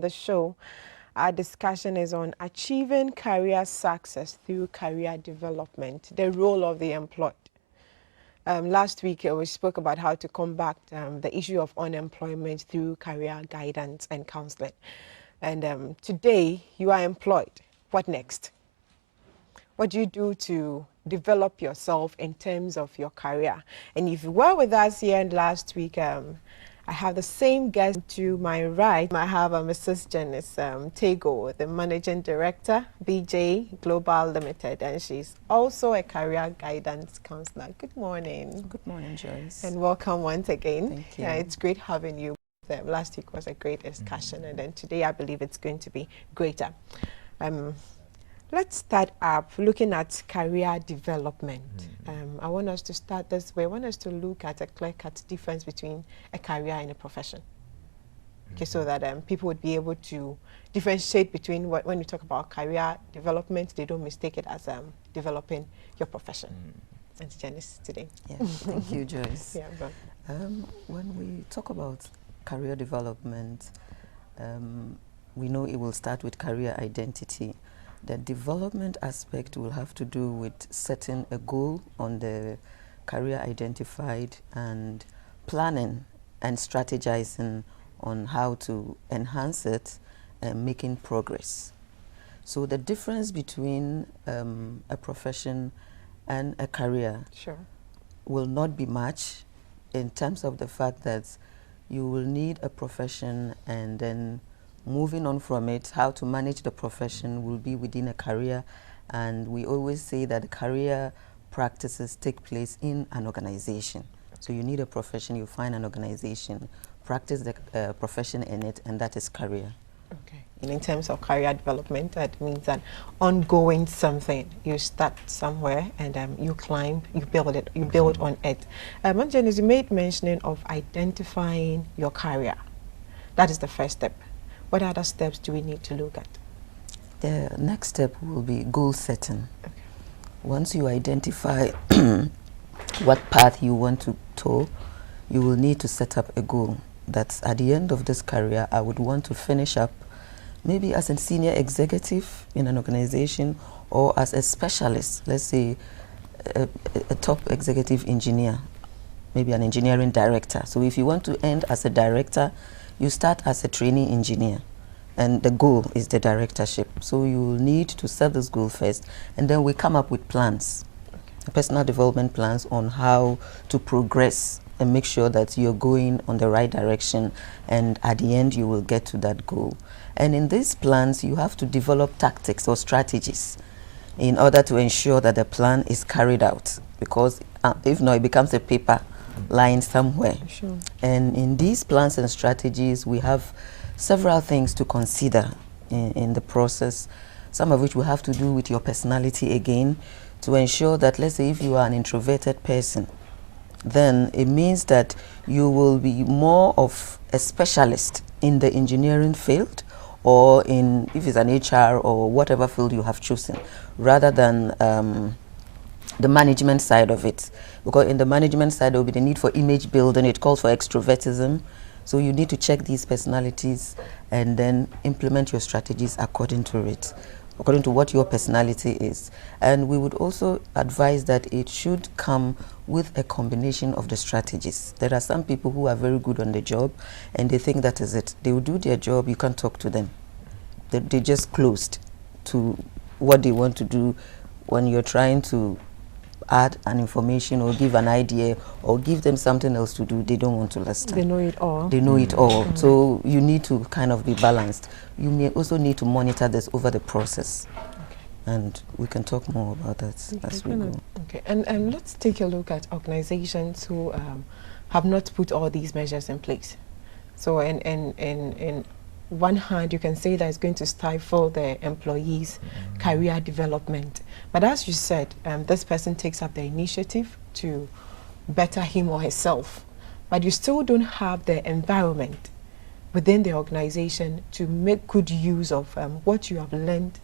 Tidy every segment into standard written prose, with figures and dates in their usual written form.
The show, our discussion is on achieving career success through career development, the role of the employed. Last week, we spoke about how to combat the issue of unemployment through career guidance and counseling. And today, you are employed. What next? What do you do to develop yourself in terms of your career? And if you were with us here last week, I have the same guest to my right. I have Mrs. Janice Tego, the Managing Director, BJ Global Limited, and she's also a career guidance counselor. Good morning. Good morning, Joyce. And welcome once again. Thank you. It's great having you. Last week was a great discussion, and then today I believe it's going to be greater. Let's start up looking at career development. I want us to start this way. I want us to look at a clear-cut difference between a career and a profession. Okay, so that people would be able to differentiate between when you talk about career development, they don't mistake it as developing your profession. And Janice today. Yeah, thank you, Joyce. Yeah, when we talk about career development, we know it will start with career identity. The development aspect will have to do with setting a goal on the career identified and planning and strategizing on how to enhance it and making progress. So the difference between a profession and a career will not be much in terms of the fact that you will need a profession, and then moving on from it, how to manage the profession will be within a career. And we always say that career practices take place in an organization. So you need a profession, you find an organization, practice the profession in it, and that is career. Okay. And in terms of career development, that means that ongoing something. You start somewhere and you climb, you build it, you build on it. Janice, you made mentioning of identifying your career. That is the first step. What other steps do we need to look at? The next step will be goal setting. Okay. Once you identify what path you want to tow, you will need to set up a goal. That's at the end of this career, I would want to finish up maybe as a senior executive in an organization, or as a specialist, let's say a top executive engineer, maybe an engineering director. So if you want to end as a director, you start as a trainee engineer, and the goal is the directorship. So you need to set this goal first, and then we come up with plans, personal development plans on how to progress and make sure that you're going on the right direction, and at the end you will get to that goal. And in these plans, you have to develop tactics or strategies in order to ensure that the plan is carried out, because if not, it becomes a paper lying somewhere. Sure. And in these plans and strategies, we have several things to consider in the process, some of which will have to do with your personality again, to ensure that, let's say, if you are an introverted person, then it means that you will be more of a specialist in the engineering field, or in, if it's an HR or whatever field you have chosen, rather than the management side of it. Because in the management side, there will be the need for image building. It calls for extrovertism. So you need to check these personalities and then implement your strategies according to it, according to what your personality is. And we would also advise that it should come with a combination of the strategies. There are some people who are very good on the job and they think that is it. They will do their job, you can't talk to them. They're just closed to what they want to do. When you're trying to add an information or give an idea or give them something else to do, they don't want to listen. They know it all. They know it all. So you need to kind of be balanced. You may also need to monitor this over the process. And we can talk more about that as we go. Okay, and let's take a look at organizations who have not put all these measures in place. So in one hand, you can say that it's going to stifle the employees' career development. But as you said, this person takes up the initiative to better him or herself. But you still don't have the environment within the organization to make good use of what you have learned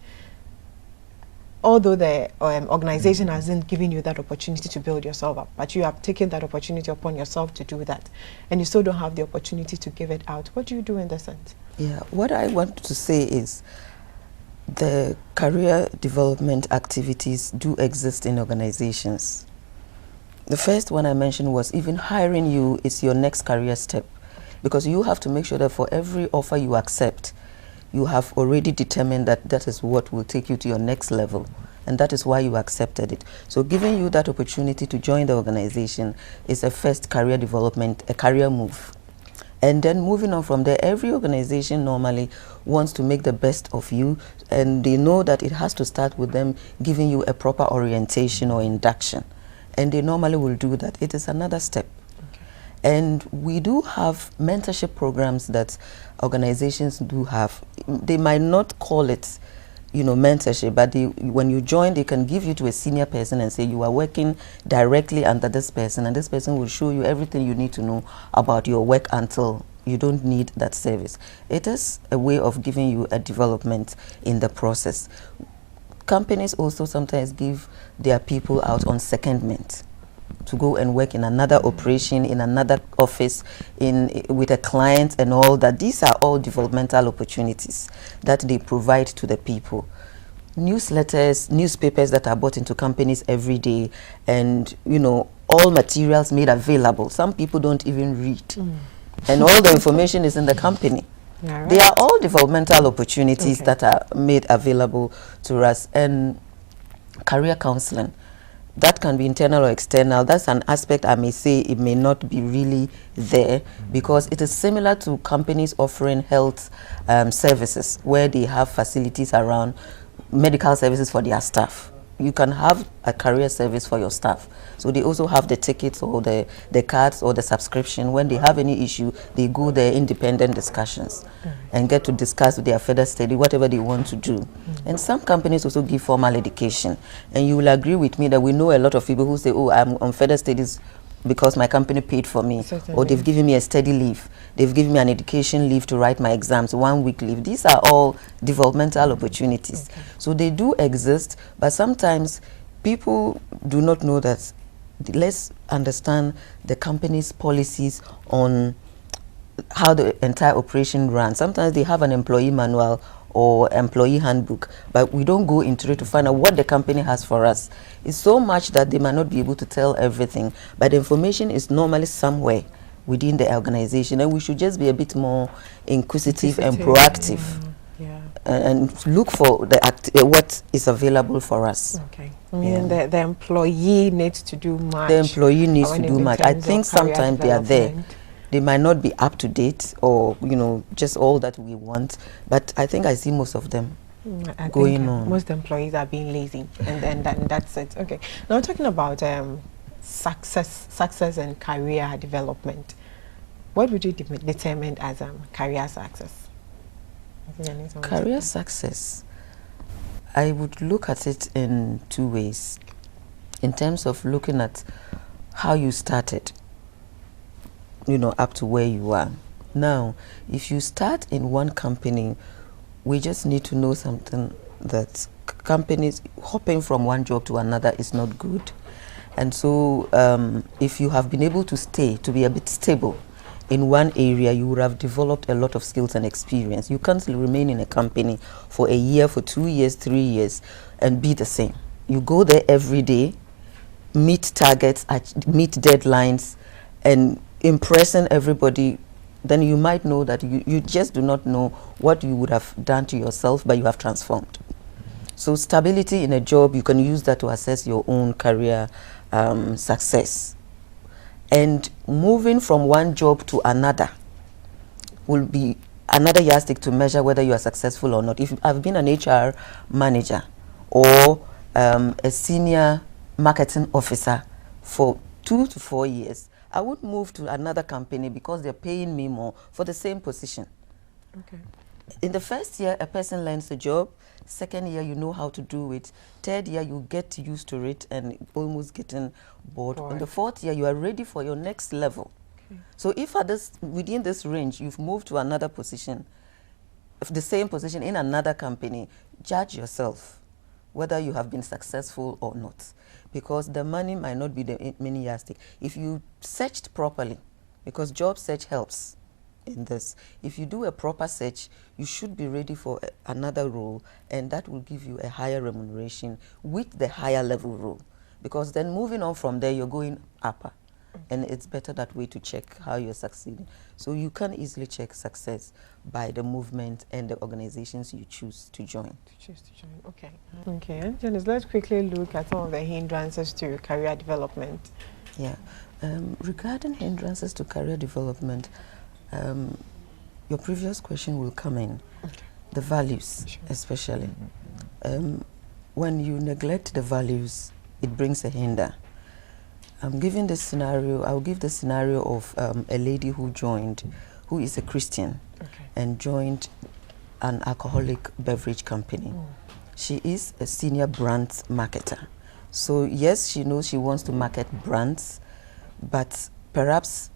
although the organization hasn't given you that opportunity to build yourself up, but you have taken that opportunity upon yourself to do that, and you still don't have the opportunity to give it out. What do you do in this sense? Yeah, what I want to say is the career development activities do exist in organizations. The first one I mentioned was even hiring you is your next career step, because you have to make sure that for every offer you accept, you have already determined that that is what will take you to your next level, and that is why you accepted it. So giving you that opportunity to join the organization is a first career development, a career move. And then moving on from there, every organization normally wants to make the best of you, and they know that it has to start with them giving you a proper orientation or induction. And they normally will do that. It is another step. And we do have mentorship programs that organizations do have. They might not call it, you know, mentorship, but when you join, they can give you to a senior person and say you are working directly under this person, and this person will show you everything you need to know about your work until you don't need that service. It is a way of giving you a development in the process. Companies also sometimes give their people out on secondment to go and work in another operation, in another office, with a client and all that. These are all developmental opportunities that they provide to the people. Newsletters, newspapers that are bought into companies every day, and, you know, all materials made available. Some people don't even read. And all the information is in the company. Yeah, right. They are all developmental opportunities that are made available to us. And career counseling, that can be internal or external. That's an aspect I may say it may not be really there, because it is similar to companies offering health services, where they have facilities around medical services for their staff. You can have a career service for your staff. So they also have the tickets or the cards or the subscription. When they have any issue, they go there, independent discussions, and get to discuss their further study, whatever they want to do. And some companies also give formal education. And you will agree with me that we know a lot of people who say, oh, I'm on further studies because my company paid for me. Certainly. Or they've given me a study leave. They've given me an education leave to write my exams, 1 week leave. These are all developmental opportunities. So they do exist, but sometimes people do not know that. Let's understand the company's policies on how the entire operation runs. Sometimes they have an employee manual or employee handbook, but we don't go into it to find out what the company has for us. It's so much that they might not be able to tell everything, but the information is normally somewhere within the organization, and we should just be a bit more inquisitive and proactive. And look for what is available for us. Okay. I mean, the employee needs to do much. The employee needs to do much. I think sometimes they are there. They might not be up to date, or, you know, just all that we want, but I think I see most of them going on. Most employees are being lazy, and that's it. Okay. Now, talking about success and career development, what would you determine as career success? Career success, I would look at it in two ways. In terms of looking at how you started, you know, up to where you are. Now, if you start in one company, we just need to know something, that companies hopping from one job to another is not good. And so if you have been able to stay, to be a bit stable in one area, you would have developed a lot of skills and experience. You can't remain in a company for a year, for 2 years, 3 years, and be the same. You go there every day, meet targets, meet deadlines, and impressing everybody. Then you might know that you just do not know what you would have done to yourself, but you have transformed. So stability in a job, you can use that to assess your own career success. And moving from one job to another will be another yardstick to measure whether you are successful or not. If I've been an HR manager or a senior marketing officer for 2 to 4 years, I would move to another company because they're paying me more for the same position. Okay. In the first year, a person learns the job. Second year, you know how to do it. Third year, you get used to it and almost getting bored. In the fourth year, you are ready for your next level. Okay. So if within this range, you've moved to another position, the same position in another company, judge yourself whether you have been successful or not, because the money might not be the many yardstick. If you searched properly, because job search helps in this, if you do a proper search, you should be ready for another role, and that will give you a higher remuneration with the higher level role, because then moving on from there, you're going upper. And it's better that way to check how you're succeeding. So you can easily check success by the movement and the organizations you choose to join. Okay. Okay, and Janice, let's quickly look at some of the hindrances to career development. Yeah. Regarding hindrances to career development, your previous question will come in. Okay. The values, especially. When you neglect the values, it brings a hinder. I'm giving this scenario, I'll give the scenario of a lady who is a Christian, and joined an alcoholic beverage company. She is a senior brand marketer. So yes, she knows she wants to market brands, but perhaps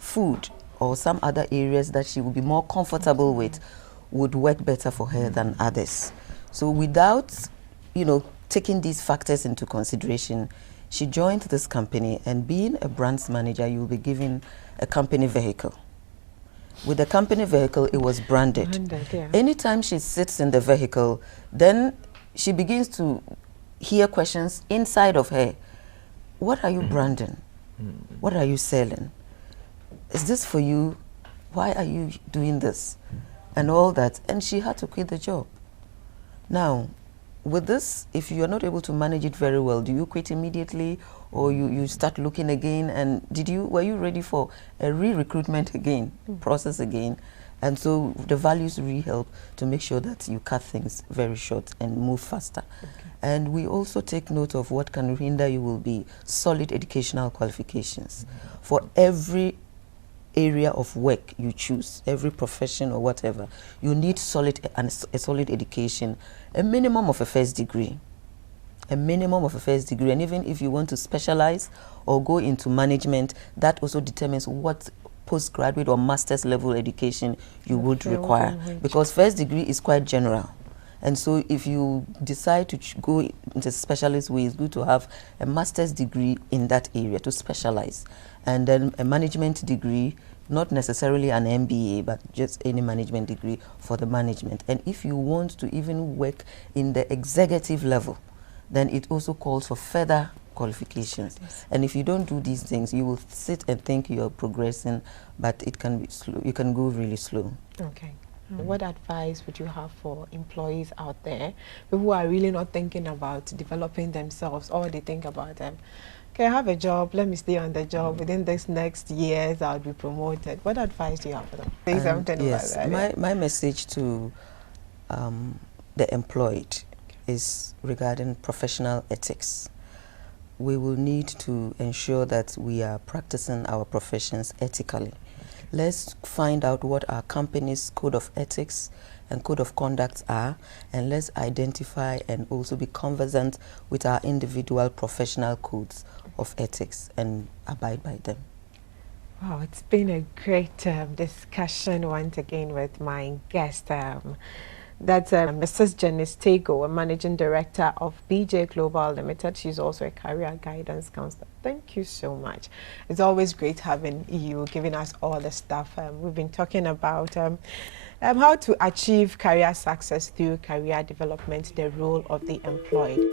food or some other areas that she would be more comfortable with would work better for her than others. So without, taking these factors into consideration, she joined this company, and being a brands manager, you'll be given a company vehicle. With the company vehicle, it was branded. Yeah. Anytime she sits in the vehicle, then she begins to hear questions inside of her. What are you branding? What are you selling? Is this for you? Why are you doing this? And all that. And she had to quit the job. Now, with this, if you are not able to manage it very well, do you quit immediately, or you start looking again? And were you ready for a re-recruitment again, process again? And so the values really help to make sure that you cut things very short and move faster. Okay. And we also take note of what can hinder you will be solid educational qualifications. For every area of work you choose, every profession or whatever, you need a solid education, a minimum of a first degree. A minimum of a first degree. And even if you want to specialize or go into management, that also determines what postgraduate or master's level education you would require. Because first degree is quite general. And so if you decide to go into specialist way, it's good to have a master's degree in that area to specialize. And then a management degree, not necessarily an MBA, but just any management degree for the management. And if you want to even work in the executive level, then it also calls for further qualifications. Yes. And if you don't do these things, you will sit and think you're progressing, but it can be slow. You can go really slow. Okay. What advice would you have for employees out there who are really not thinking about developing themselves, or they think about them? Okay, I have a job, let me stay on the job. Within this next years, I'll be promoted. What advice do you have for them? Say something yes, about that. My message to the employed is regarding professional ethics. We will need to ensure that we are practicing our professions ethically. Let's find out what our company's code of ethics and code of conduct are, and let's identify and also be conversant with our individual professional codes of ethics and abide by them. Wow, it's been a great discussion once again with my guest. That's Mrs. Janice Tego, a Managing Director of BJ Global Limited. She's also a career guidance counselor. Thank you so much. It's always great having you, giving us all the stuff. We've been talking about how to achieve career success through career development, the role of the employed.